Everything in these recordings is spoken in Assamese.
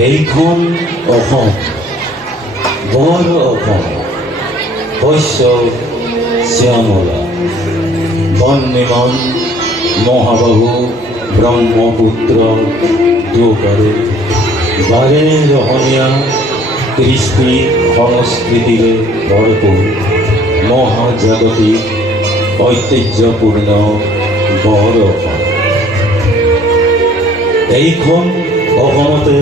এইখন অসম, বৰ অসম, শস্য শ্যামলা, বন্যমান মহাবাহু ব্ৰহ্মপুত্ৰ দুপাৰে বাৰে ৰহণীয়া কৃষ্টি সংস্কৃতিৰে ভৰপূৰ মহাজাগতিক ঐতিহ্যপূৰ্ণ বৰ অসম। এইখন অসমতে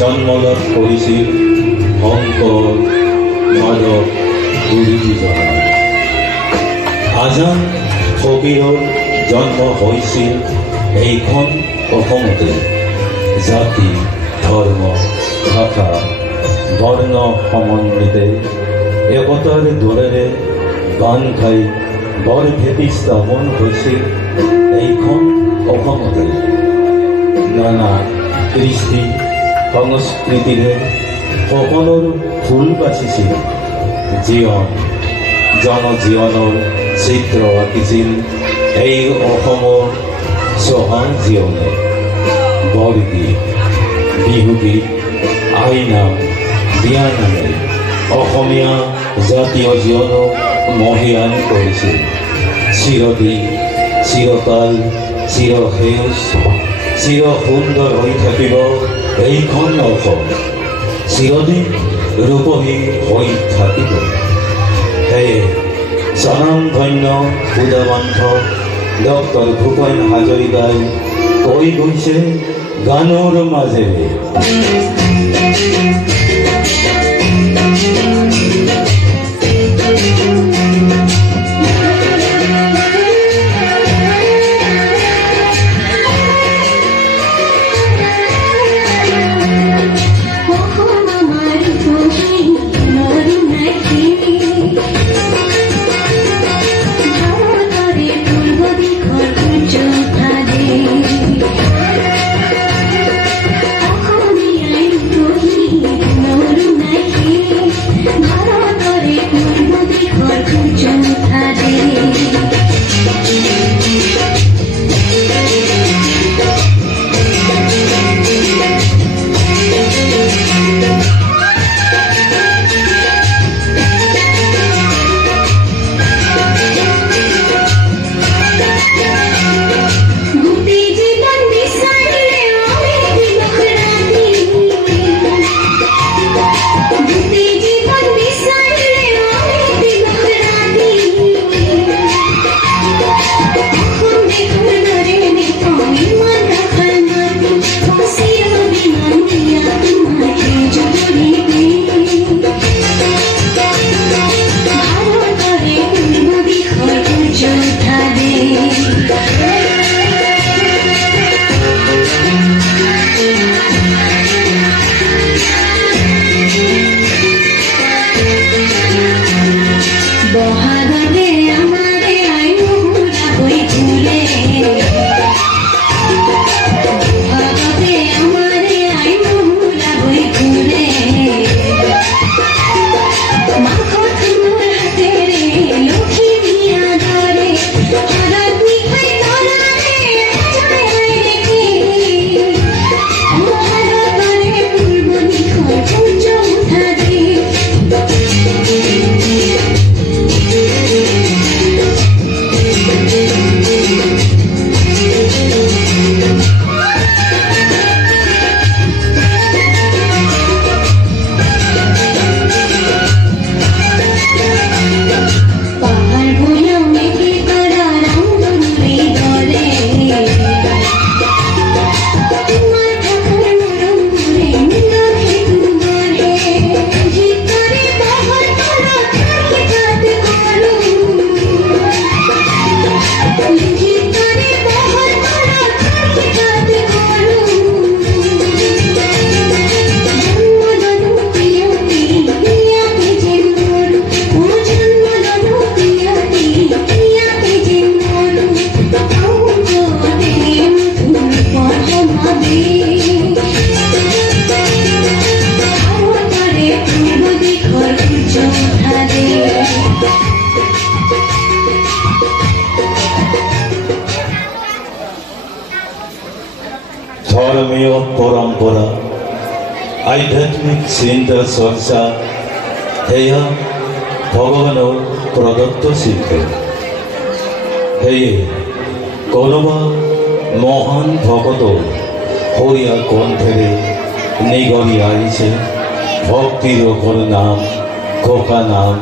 জন্ম লাভ কৰিছিল শংকৰ মাধৱ গুৰুজনাই। আজান ফকীৰৰ জন্ম হৈছিল এইখন অসমতে। জাতি ধৰ্ম ভাষা বৰ্ণ সমন্বিতে একতাৰ দোলেৰে বান্ধ খাই বৰভেটি স্থাপন হৈছিল এইখন অসমতে। নানা কৃষ্টি সংস্কৃতিৰে সকলোৰ ফুল বাচিছিল। জনজীৱনৰ চিত্ৰ আঁকিছিল এই অসমৰ চহা জীয়নে। বৰগীত, বিহুগীত, আইনাম, বিয়ানামে অসমীয়া জাতীয় জীৱনক মহিয়ান কৰিছিল। চিৰদিন, চিৰকাল, চিৰসেউজ, চিৰ সুন্দৰ হৈ থাকিব এইখন অসম, চিৰদিন ৰূপহী হৈ থাকিব। সেয়ে স্বনামধন্য উদাবন্ধ ডক্টৰ ভূপেন হাজৰিকাই কৈ গৈছে গানৰ মাজেৰে। ধৰ্মীয় পৰম্পৰা আধ্যাত্মিক চিন্তা চৰ্চা সেয়া ভগৱানৰ প্ৰদত্ত সিদ্ধ। সেয়ে কোনোবা মহান ভকত হৰিয়া কণ্ঠেৰে নিগৰি আহিছে ভক্তিৰ অঘৰ নাম, ঘোষা নাম,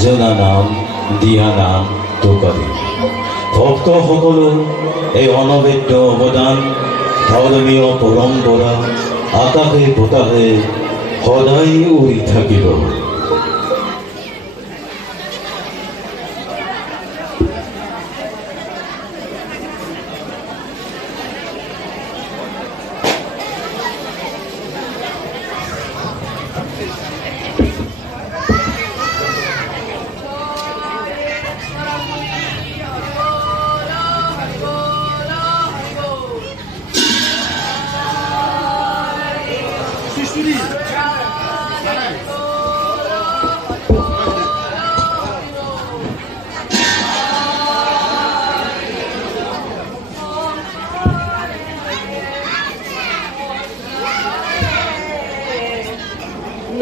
জোনা নাম, দিয়া নাম টোকাৰি। ভক্তসকলৰ এই অনবদ্য অৱদান ধৰ্মীয় পৰম্পৰা আকাশে বতাহে সদায় উৰি থাকিব।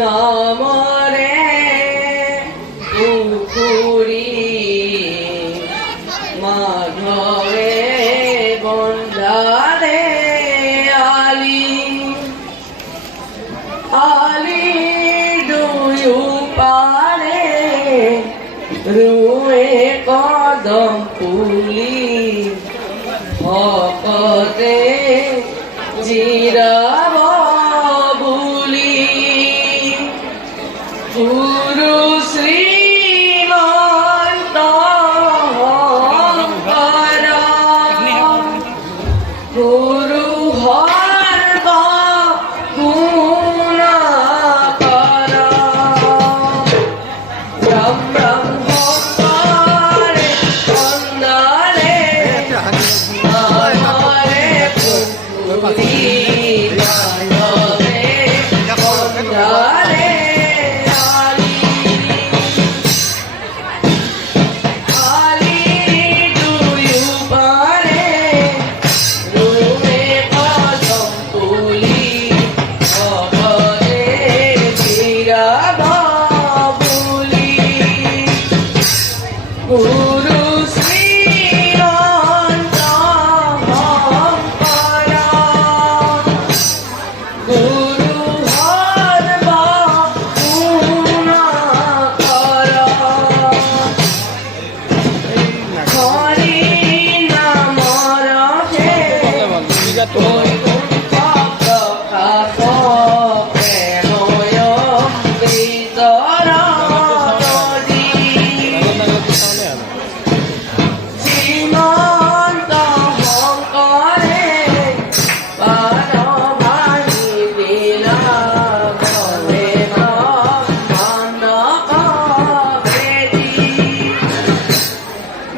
নামরে পুকুরি মাধবে বন্ধারে আলি আলি দুয়ু পারে রুয়ে কদম ফুলি ভকতে জিরাব গুরু শ্রীমন্ত গুরু হর গুণাকর ব্রহ্ম ব্রহ্মরে বন্দরে নামরে পুরি মাধবে বন্দরে গুরু শ্রীমন্ত গুরু হর গুণাকর হরি নামর হে বৈকুণ্ঠ প্রকাশ প্রেময় বিতর শ্রীমন্ত শঙ্করে পারভানি বিলাগলে মানক বেদী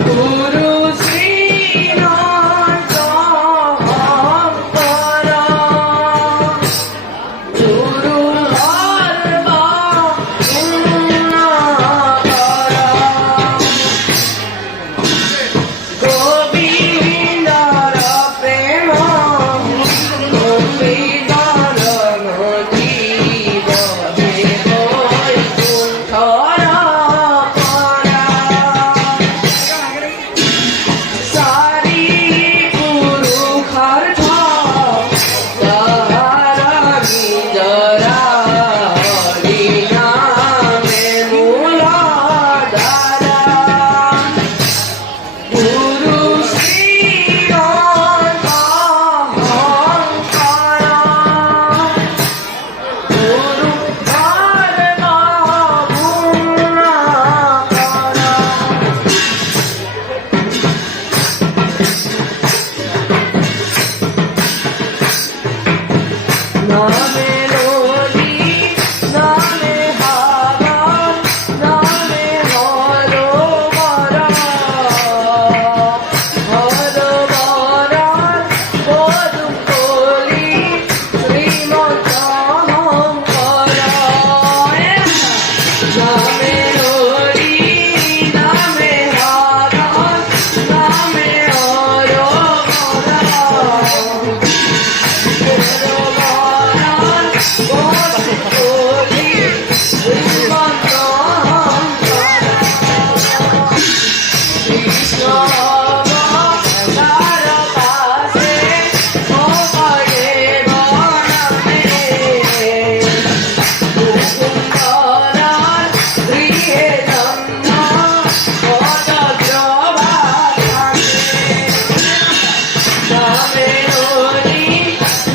গুরু শ্রীমন্ত শঙ্কর গুরু হর গুণাকর গোবিন্দর প্রেম গোবিন্দর জীব দেব বৈকুণ্ঠর পরা সারি পুরুষার নিজরা হরি নামে মূল দ্বারা গুরু শ্রীমন্ত শঙ্কর গুরু হর গুণাকর নামে নদী নামে হাওয়া নামে হরবর হরবর পদুম কলি শ্রীমন্ত শঙ্কর নামে নদী নামে হাওয়া নামে হরবর নামে হরি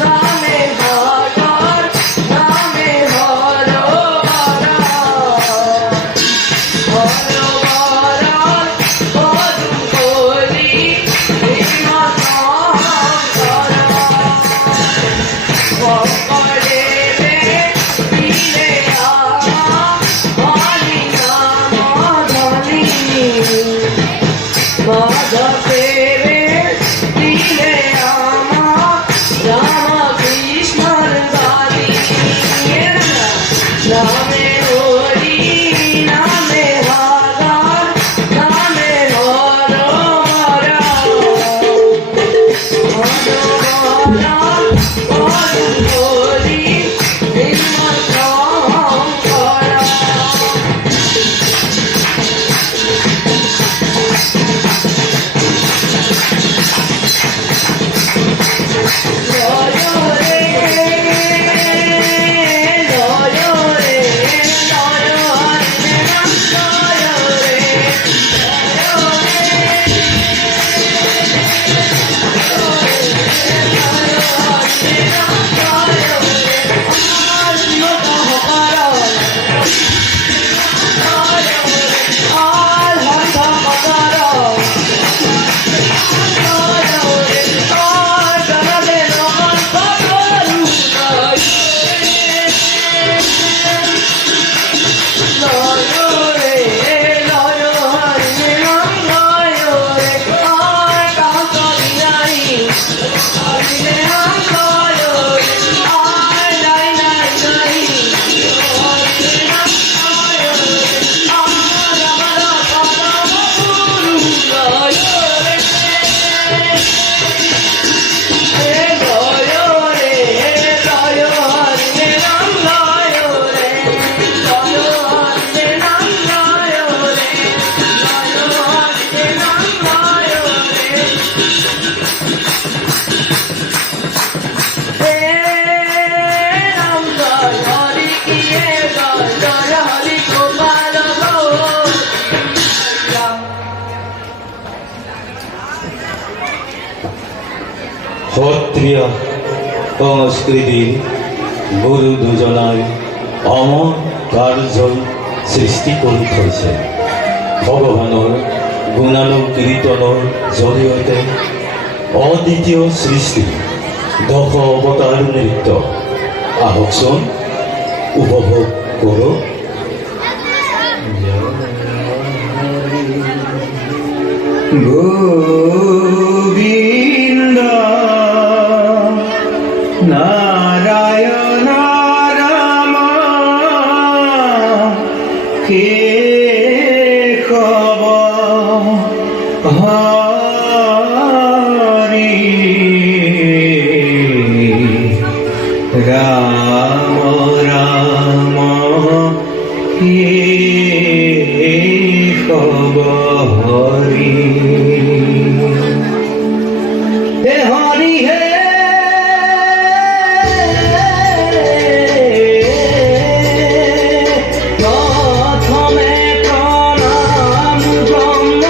নামে ভগবান নামে হর হরা পদুম কলি ভক্তরে দিলে হরি নাম ধনি মাধবেরে দিলে রাম কৃষ্ণর বাণী নামে হরি নামে ভগবান নামে হর হরা পদুম কলি শঙ্করা ক্ষত্রিয় সংস্কৃতির গুরু দুজনাই অমৰ কাৰ্য সৃষ্টি কৰি থৈছে ভগৱানৰ গুণানু কীৰ্তনৰ জৰিয়তে অদ্বিতীয় সৃষ্টি দশ অৱতাৰ নৃত্য আহকচোন উপভোগ কৰোঁ গোবিন্দ নারায়ণ রাম কেশব হরি রাম রাম কেশব হরি হে হরি হে প্রথমে প্রণাম ব্রহ্ম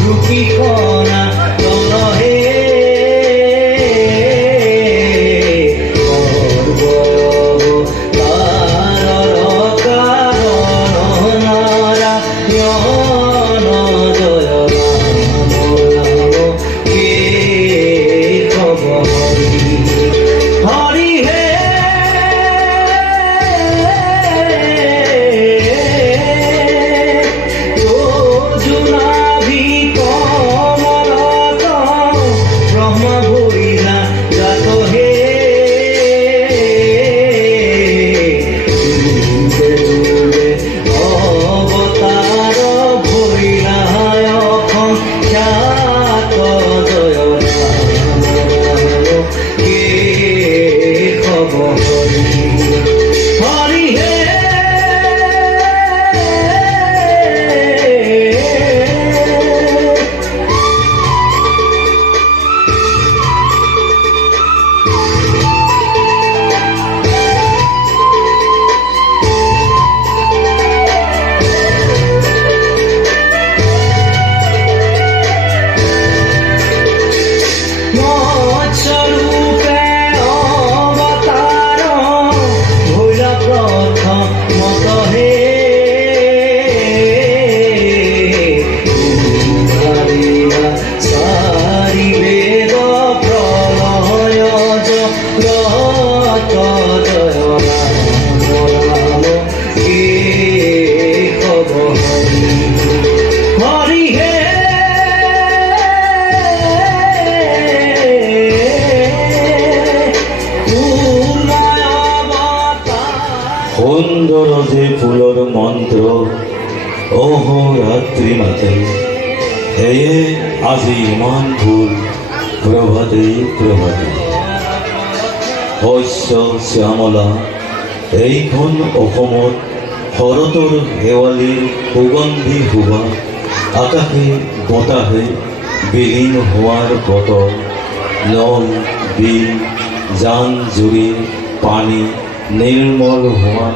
রূপী কণা তন হে মৎস্যরূপে অবতার ভৈল প্রথমত হে উদ্ধারিয়া সারি বেদ প্রলয় জগত জয় রাম কে কব হরি হে তোমায় অবতার সুন্দর যে ফুলৰ মন্ত্ৰ অহ ৰাত্ৰি মাতে সেয়ে আজি ইমান ফুল প্ৰভাতে প্ৰভাতে শস্য শ্যামলা এইখন অসমত শৰতৰ শেৱালিৰ সুগন্ধি সুবাস আকাশে বতাহে বিলীন হোৱাৰ বতৰ নল বিল জান জুৰিৰ পানী নিৰ্মল হোৱা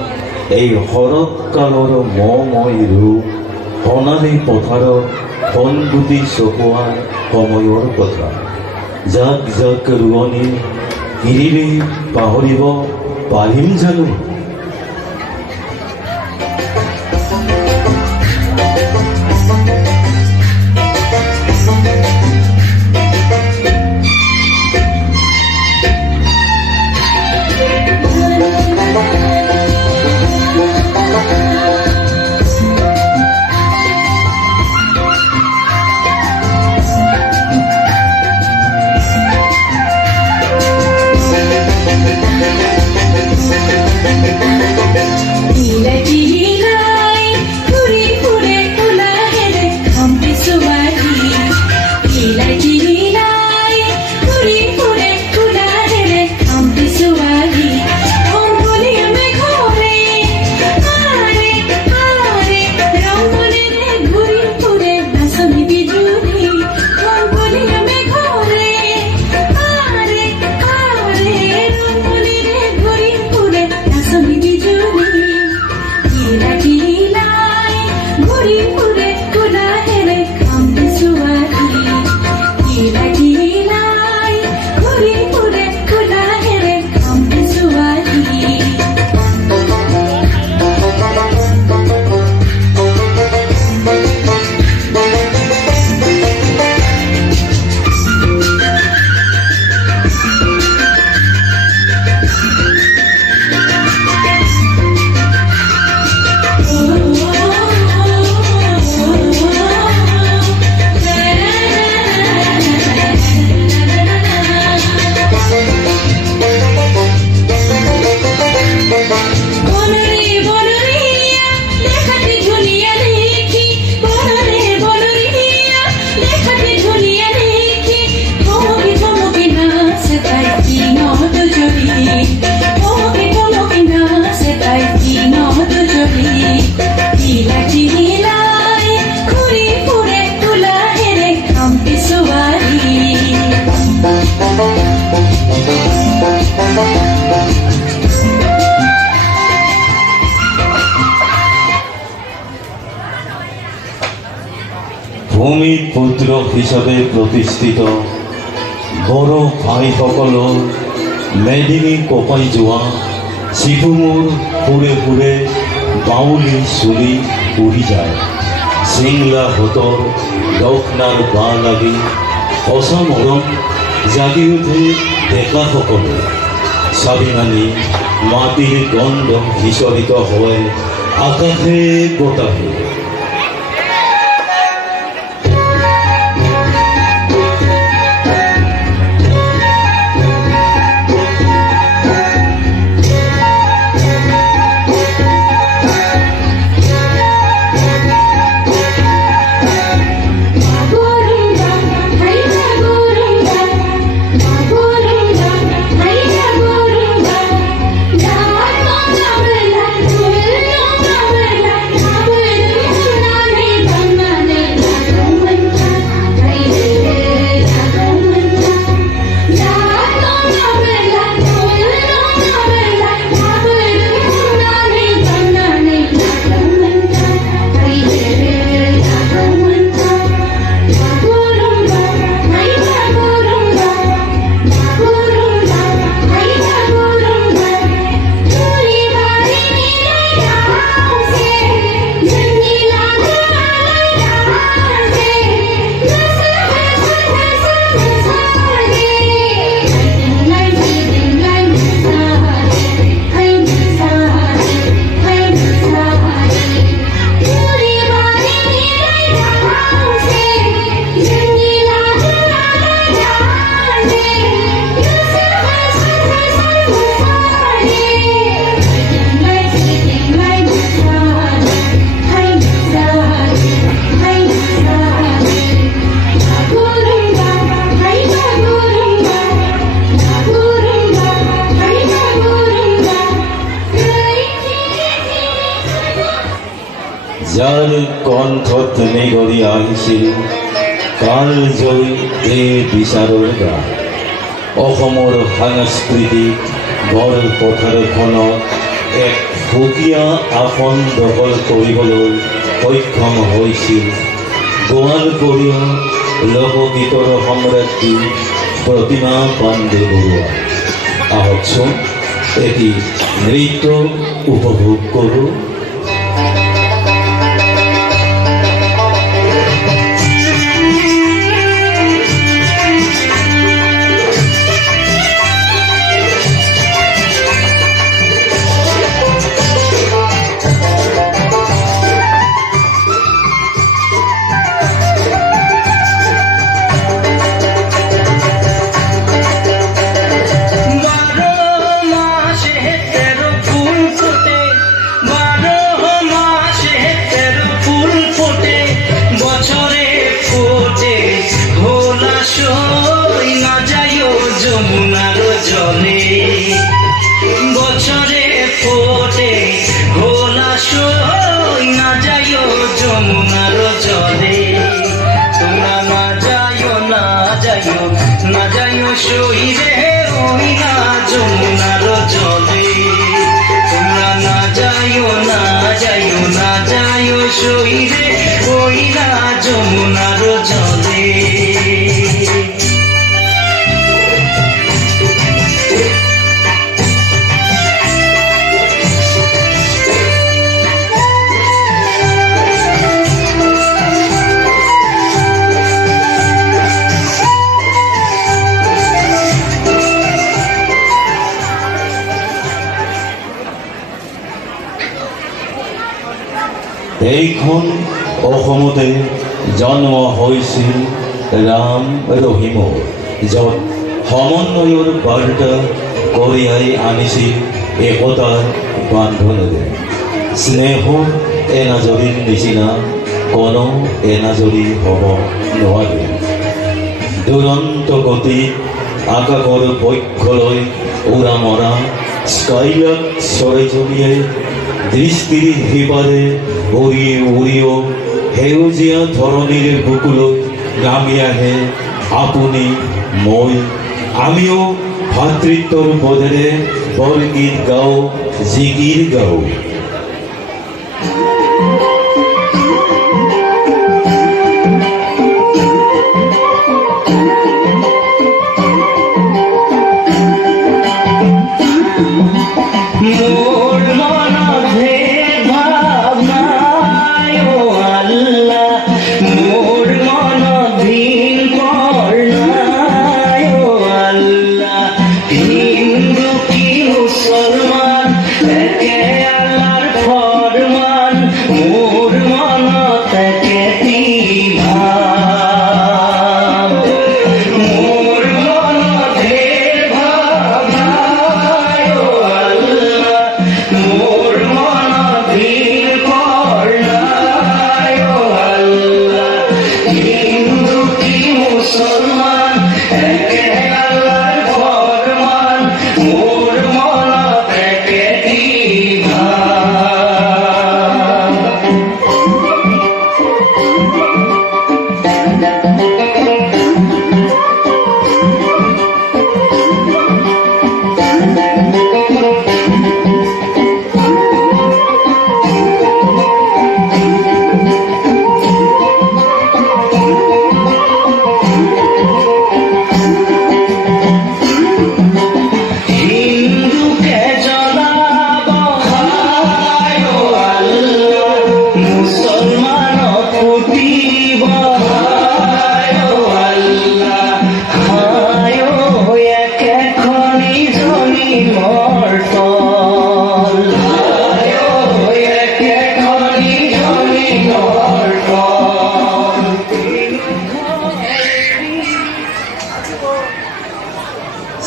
এই শৰৎকালৰ মময় ৰূপ সোণালী পথাৰত সোণগুটি চপোৱাৰ সময়ৰ কথা জাক জাক ৰোৱনী কিৰিৰে পাহৰিব পাৰিম জানো ভূমিৰ পুত্ৰ হিচাপে প্ৰতিষ্ঠিত বড়ো ভাইসকলৰ মেদিনী কঁপাই যোৱা চিবুঙৰ সুৰে সুৰে বাউলী চুলি উৰি যায় চিংলা হোতৰ দক্ষিণাৰ বাঁ লাগি সঁচা মৰম জাগি উঠে ডেকাসকলে চাবিঙানি মাটিৰ গন্ধ সিঁচৰিত হয় আকাশে বতাহে কণ্ঠত নিগৰি আহিছিল কালজয়ী এই বিচাৰৰ গান। অসমৰ সাংস্কৃতিক বৰপথাৰখনত এক সুকীয়া আসন দখল কৰিবলৈ সক্ষম হৈছিল গোৱালপৰীয়া লোকগীতৰ সম্ৰাজ্ঞী প্ৰতিমা পাণ্ডে বৰুৱা। আহকচোন এটি নৃত্য উপভোগ কৰোঁ। এইখন অসমতে জন্ম হৈছিল ৰাম ৰহিমৰ, য'ত সমন্বয়ৰ বাৰ্তা কঢ়িয়াই আনিছিল একতাৰ বান্ধোনেৰে। স্নেহৰ এনাজৰীৰ নিচিনা কোনো এনাজৰী হ'ব নোৱাৰে। দুৰন্ত গতিত আকাশৰ পক্ষলৈ উৰা মৰা স্কাইলাক চৰাইজনীয়ে দৃষ্টিৰ সিপাৰে উৰি উৰিও সেউজীয়া ধৰণীৰ বুকুলৈ নামি আহে আপুনি মই। আমিও ভাতৃত্বৰ বোধেৰে বৰগীত গাওঁ, জিকিৰ গাওঁ।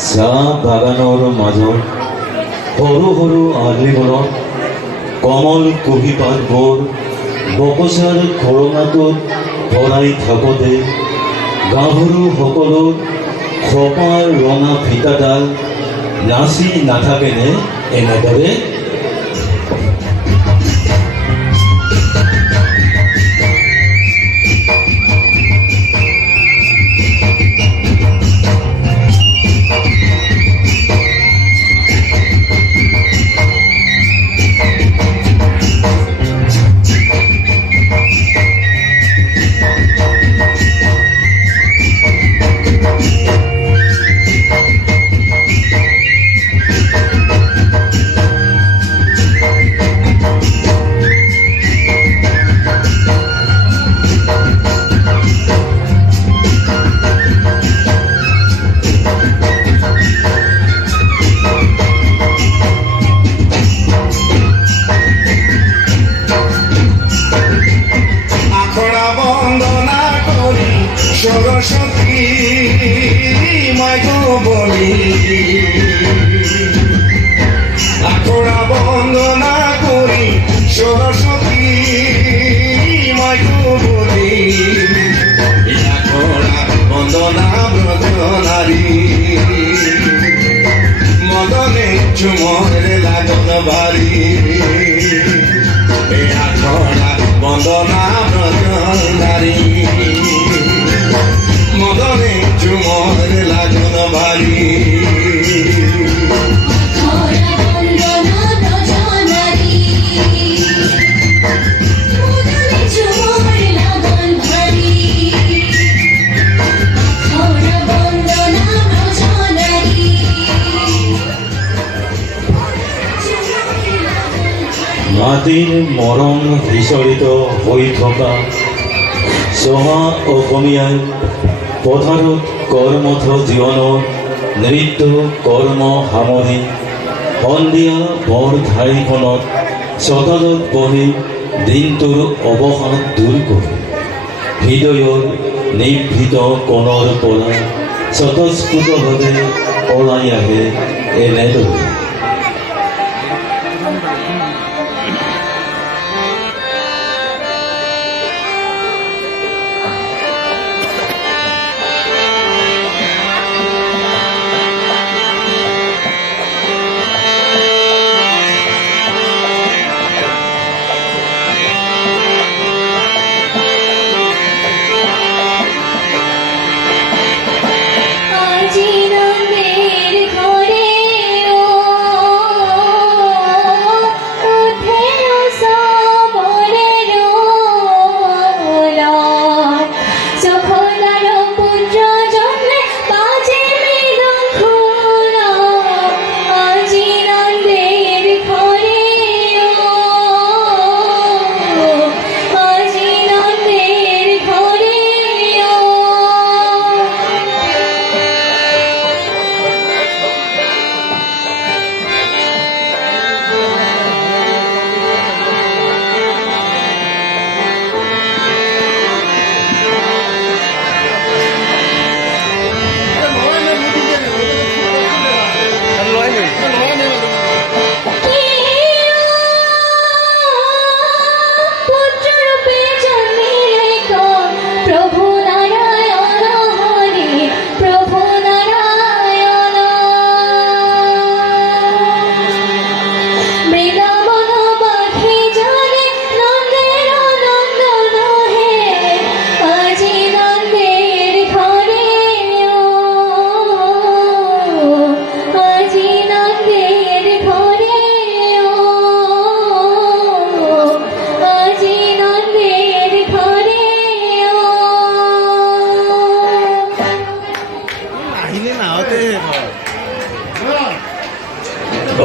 চাহ বাগানৰ মাজত সৰু সৰু আলিবোৰত কমল কুঁহিপাতবোৰ বকচাৰ খৰঙাটোত ভৰাই থাকোঁতে গাভৰুসকলৰ খপাৰ ৰঙা ফিটাডাল নাচি নাথাকেনে বলি আখড়া বন্দনা করি সরস্বতী মাইকো বলি আখড়া বন্দনা ব্রত নারী মদনে চুমরে লাগন বাড়ি এ আখড়া বন্দনা ব্রত নারী মদনে চুমরে লাগন বাড়ি মাটিৰ মৰম বিচৰিত হৈ থকা চহা অসমীয়াই পথাৰত কৰ্মঠ জীৱনৰ নৃত্য কৰ্ম সামৰি সন্ধিয়া বৰ ঠাইখনত চোতালত বহি দিনটোৰ অৱসাদ দূৰ কৰি হৃদয়ৰ নিভৃত কোণৰ পৰা স্বতঃস্ফূৰ্তভাৱে ওলাই আহে এনেদৰে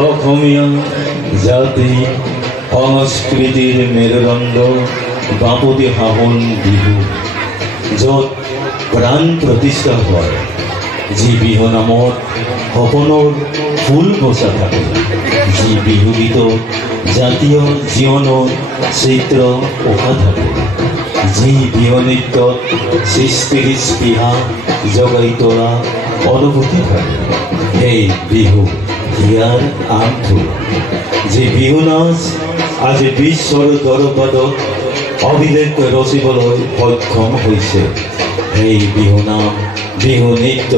অসমীয়া জাতি সংস্কৃতিৰ মেৰুদণ্ড বাপতি সাহোন বিহু য'ত প্ৰাণ প্ৰতিষ্ঠা হয় যি বিহু নামত সপোনৰ ফুল বচা থাকে যি বিহু গীতত জাতীয় জীৱনৰ চিত্ৰ উশা থাকে যি বিহু নৃত্যত সৃষ্টিৰ স্পৃহা জগাই তোলা অনুভূতি থাকে সেই বিহু ইয়াৰ আমঠু যি বিহু নাচ আজি বিশ্বৰ দৰবাৰত অভিলেখ ৰচিবলৈ সক্ষম হৈছে সেই বিহু নাম বিহু নৃত্য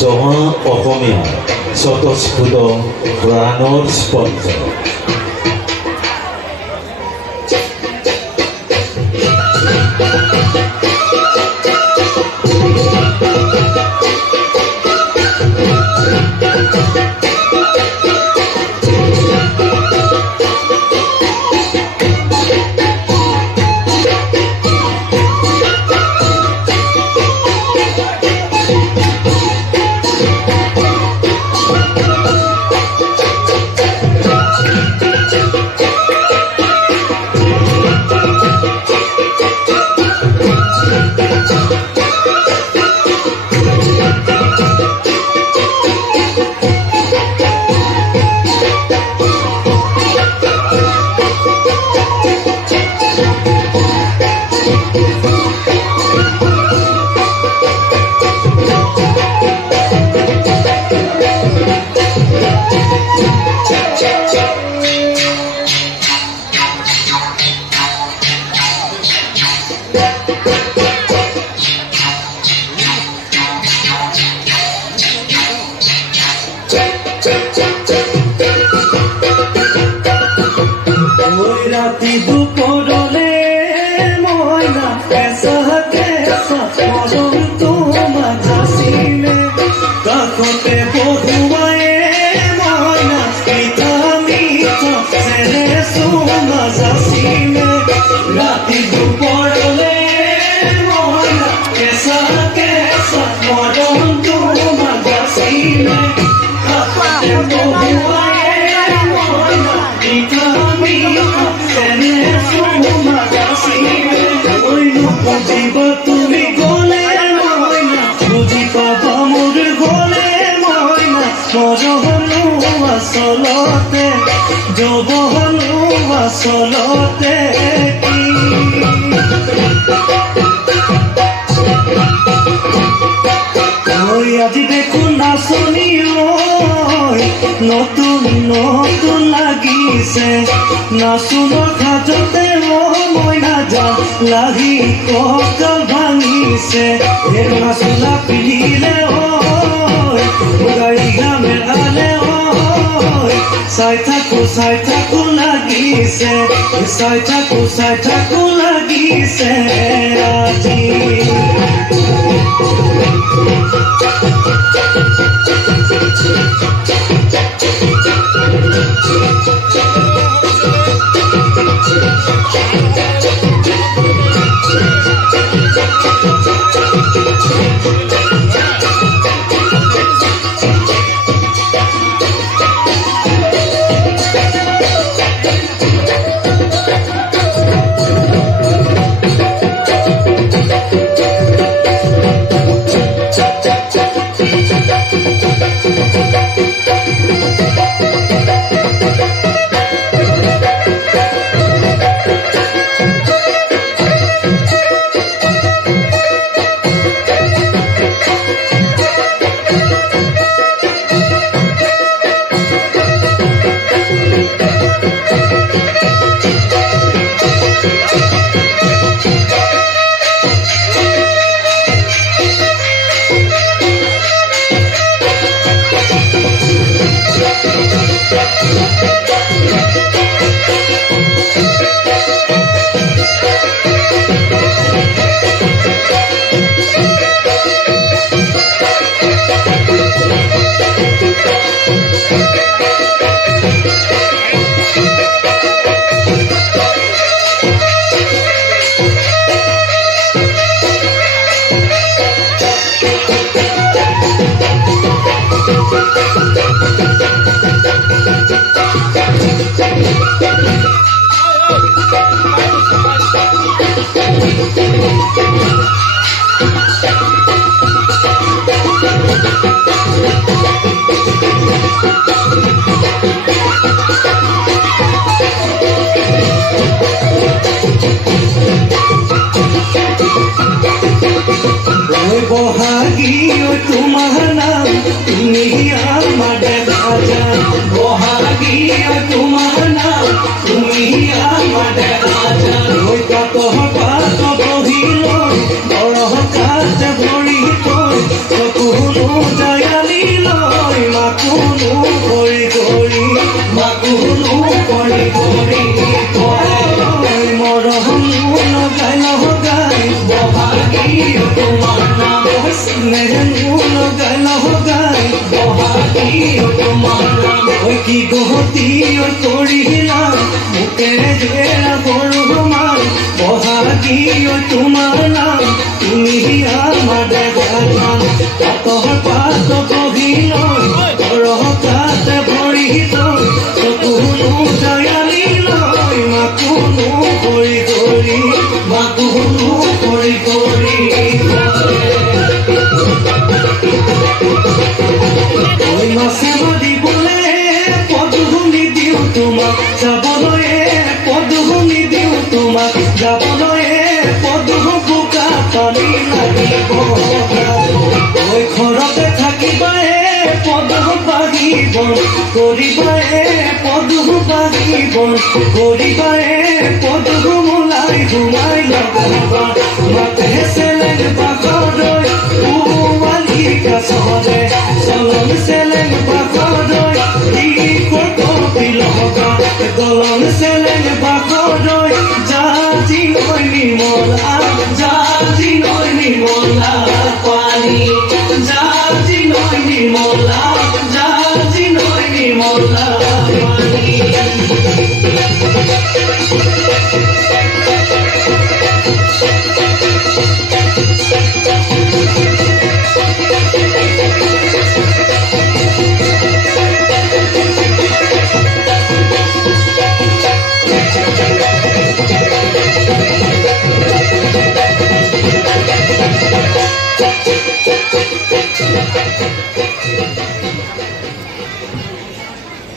চহা অসমীয়াৰ স্বতঃস্ফূৰ্ত প্ৰাণৰ স্পন্দন ৰাতি দুপৰলে মইনা কেঁচা কেঁচা মৰমটো মাজাছিলে কাষতে বহুৱাই মইনা মিঠা মিঠা চেৰে চুমা যাছিলে ৰাতি দুপৰলে মইনা কেঁচা কেঁচা মৰমটো মাজাছিলে কাষতে বহুৱাই মইনা মিঠা মিঠা চেৰে চুমা যাছিলে বুজিব তুমি গলে মইনা বুজি পাবা মোৰ গলে মইনা মৰহনো আচলতে যৌৱনো আচলতে কি আজি দেখোন নাচনি নতুন নতুন লাগিছে নাচোনৰ খাজতে মইনা যাম লাগি কঁকাল ভাঙিছে নাচোনা পিন্ধিলে গাড়ীয়া মেলালে চাই থাকো লাগিছে চাই থাকো লাগিছে আজি বহাগী তোমাৰ নাম তুমি আমাৰ দেখা যান বহাগী তোমাৰ নাম তুমি আমাৰ দেখা যান কাত বহি লৈ বৰহ কাত ভৰি কৈ চকুনো জায়ালি লৈ মাকুনো কৰি মৰহনো লগাই বহাগী তোমাৰ নাম লগাই বহাগী তোমাৰ নাম কি গহতি কৰিলা মোকেৰে জেৰা বৰমান বহাগী তোমাৰ নাম তুমি আমাৰ দেখা যান পাত বহি লৈ বৰহ কাত ভৰি লৈ চকুনো জায়ালি লৈ মাকুনো কৰি মাছে মাৰিবলে পদভূমি দিওঁ তোমাক যাবলৈ পদভূমি দিওঁ তোমাক যাবলৈ বোকা পানী লাগিব ঘৰতে থাকিবাই পদহ বাঢ়িব কৰিবাই পদহ মোলাই ঘুমাই লগাবা মাতে চেলেং পাখৰৈ পুৱালি কাছৰে চলন চেলেং পাখৰৈ কি কপি লগা দলন চেলেং পাখৰৈ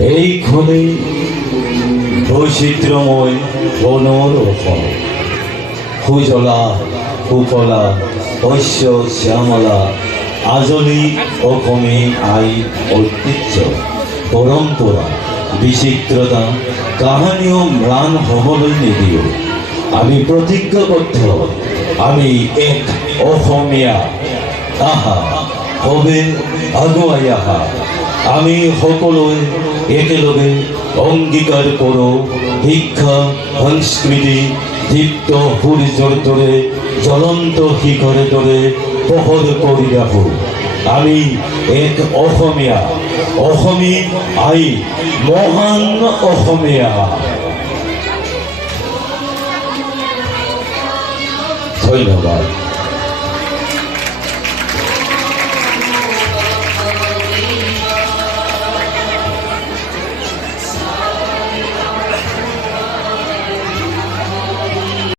এই ক্ষণে বৈচিত্ৰ্যময় বনৰ অসম সুজলা সুফলা শস্য শ্যামলা আজলি অসমী আই ঐতিহ্য পৰম্পৰা বিচিত্ৰতা কাহানিও ম্লান হ'বলৈ নিদিওঁ আমি প্ৰতিজ্ঞাবদ্ধ আমি এক অসমীয়া আহা হবে আগুৱাই আহা আমি সকলোৱে একেলগে অংগীকাৰ কৰোঁ শিক্ষা সংস্কৃতি দীপ্ত সূৰ্যৰ দৰে জ্বলন্ত শিখৰৰ দৰে পোহৰ কৰি ৰাখোঁ আমি এক অসমীয়া অসমী আই মহান অসমীয়া ধন্যবাদ।